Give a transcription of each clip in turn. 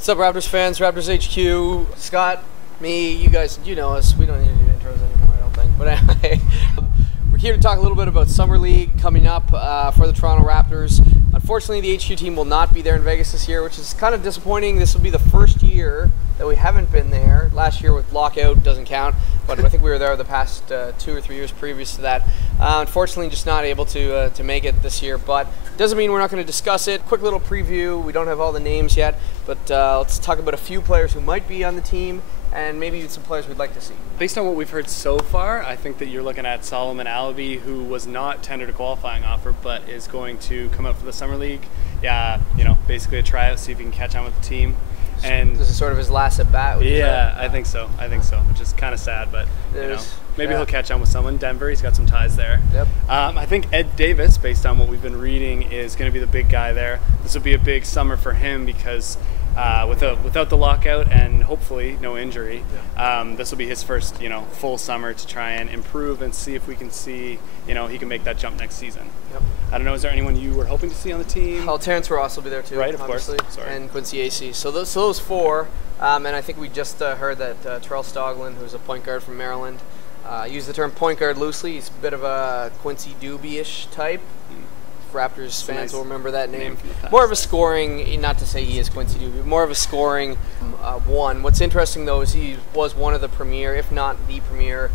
What's up, Raptors fans? RaptorsHQ, Scott, me, you guys, you know us. We don't need to do intros anymore, I don't think. But anyway, we're here to talk a little bit about Summer League coming up for the Toronto Raptors. Unfortunately, the HQ team will not be there in Vegas this year, which is kind of disappointing. This will be the first year that we haven't been there. Last year with lockout doesn't count, but I think we were there the past 2 or 3 years previous to that. Unfortunately, just not able to make it this year, but doesn't mean we're not going to discuss it. Quick little preview. We don't have all the names yet, but let's talk about a few players who might be on the team and maybe some players we'd like to see. Based on what we've heard so far, I think that you're looking at Solomon Alabi, who was not tendered a qualifying offer, but is going to come out for the Summer League. Yeah, you know, basically a tryout, see if he can catch on with the team. And this is sort of his last at bat. Yeah, I think so. I think so, which is kind of sad, but you know, maybe he'll catch on with someone. Denver, he's got some ties there. Yep. I think Ed Davis, based on what we've been reading, is going to be the big guy there. This will be a big summer for him because without the lockout and hopefully no injury, this will be his first full summer to try and improve and see if we can see he can make that jump next season. Yep. I don't know, is there anyone you were hoping to see on the team? Well, Terrence Ross will be there too, right? Of obviously, course. Sorry. And Quincy Acey. So those four, and I think we just heard that Terrell Stoglin, who's a point guard from Maryland, used the term point guard loosely. He's a bit of a Quincy Doobie-ish type. Raptors fans will remember that name. More of a scoring, not to say he is Quincy Doobie, more of a scoring one. What's interesting though is he was one of the premier, if not the premier,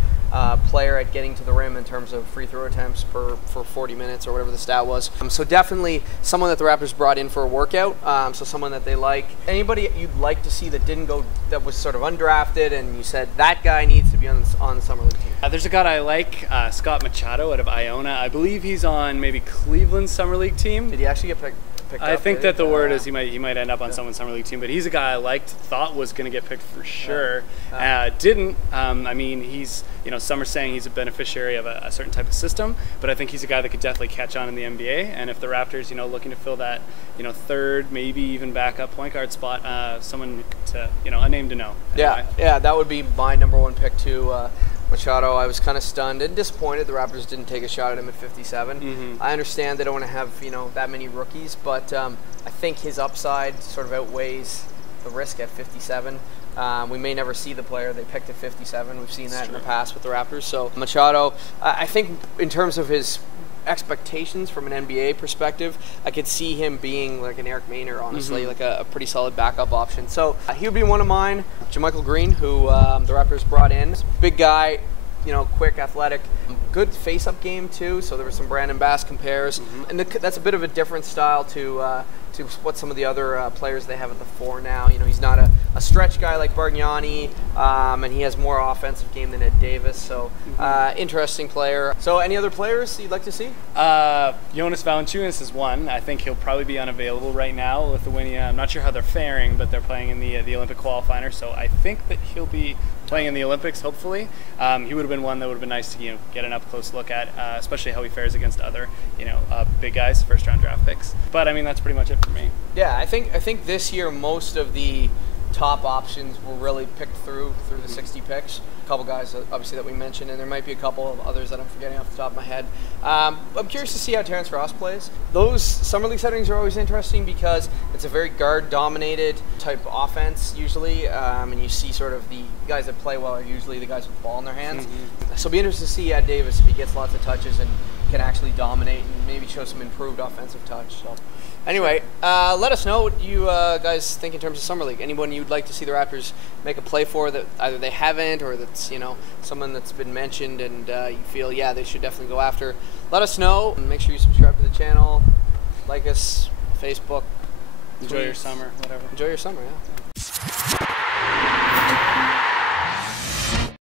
player at getting to the rim in terms of free throw attempts for 40 minutes or whatever the stat was. So definitely someone that the Raptors brought in for a workout, so someone that they like. Anybody you'd like to see that didn't go, that was sort of undrafted and you said that guy needs to be on the Summer League team? There's a guy I like, Scott Machado out of Iona. I believe he's on maybe Cleveland's Summer League team. Did he actually get picked up? I think that the word is he might end up on someone's Summer League team, but he's a guy I liked, thought was going to get picked for sure. Didn't. I mean, he's, some are saying he's a beneficiary of a certain type of system, but I think he's a guy that could definitely catch on in the NBA. And if the Raptors, looking to fill that, third, maybe even backup point guard spot, someone to, a name to know. Anyway. Yeah, that would be my #1 pick too. Machado, I was kind of stunned and disappointed the Raptors didn't take a shot at him at 57. I understand they don't want to have that many rookies, but I think his upside sort of outweighs the risk at 57. We may never see the player they picked at 57. We've seen that in the past with the Raptors. So Machado, I think in terms of his expectations from an NBA perspective, I could see him being like an Eric Maynor, honestly, like a pretty solid backup option. So he would be one of mine. JaMychal Green, who the Raptors brought in, big guy, quick, athletic, good face-up game too. So there were some Brandon Bass compares, and that's a bit of a different style to what some of the other players they have at the 4 now. He's not a stretch guy like Bargnani, and he has more offensive game than Ed Davis. So interesting player. So any other players you'd like to see? Jonas Valanciunas is one. I think he'll probably be unavailable right now. Lithuania, I'm not sure how they're faring, but they're playing in the Olympic qualifier. So I think that he'll be playing in the Olympics, hopefully. He would have been one that would have been nice to get an up-close look at, especially how he fares against other big guys, first-round draft picks. But I mean, that's pretty much it for me. Yeah, I think this year most of the top options were really picked through the 60 picks. A couple guys obviously that we mentioned, and there might be a couple of others that I'm forgetting off the top of my head. I'm curious to see how Terrence Ross plays. Those Summer League settings are always interesting because it's a very guard-dominated type offense usually, and you see sort of the guys that play well are usually the guys with the ball in their hands. So it'll be interesting to see Ed Davis if he gets lots of touches and can actually dominate and maybe show some improved offensive touch. So anyway, let us know what you guys think in terms of Summer League. Anyone you'd like to see the Raptors make a play for that either they haven't or that's someone that's been mentioned and you feel they should definitely go after. Let us know. And make sure you subscribe to the channel, like us, Facebook. Enjoy your summer, whatever. Enjoy your summer, yeah.